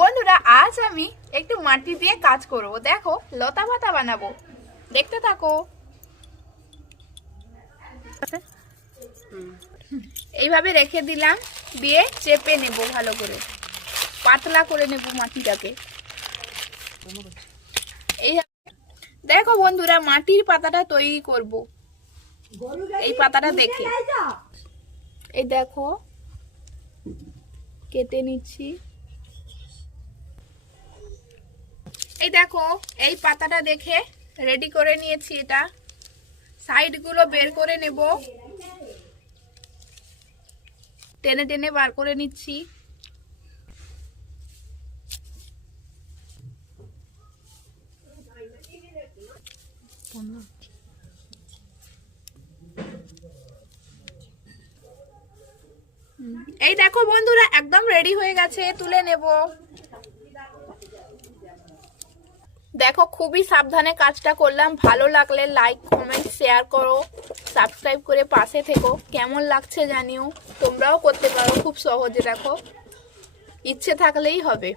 বন্ধুরা আজ আমি একটু মাটি দিয়ে কাজ করব। দেখো লতা পাতা বানাবো, দেখতে থাকো। এইভাবে রেখে দিলাম, দিয়ে চেপে নেব, ভালো করে পাতলা করে নেব মাটিটাকে। এই দেখো বন্ধুরা, মাটির পাতাটা তৈরি করব। এই পাতাটা দেখে এই দেখো কেটে নিচ্ছি। এই দেখো এই পাতাটা দেখে রেডি করে নিয়েছি। এটা সাইড গুলো বের করে নেব, টেনে টেনে বার করে নিচ্ছি। এই দেখো বন্ধুরা একদম রেডি হয়ে গেছে, তুলে নেব। দেখো খুবই সাবধানে কাজটা করলাম। ভালো লাগলে লাইক কমেন্ট শেয়ার করো, সাবস্ক্রাইব করে পাশে থেকো। কেমন লাগছে জানিও, তোমরাও করতে পারো খুব সহজে। দেখো ইচ্ছে থাকলেই হবে।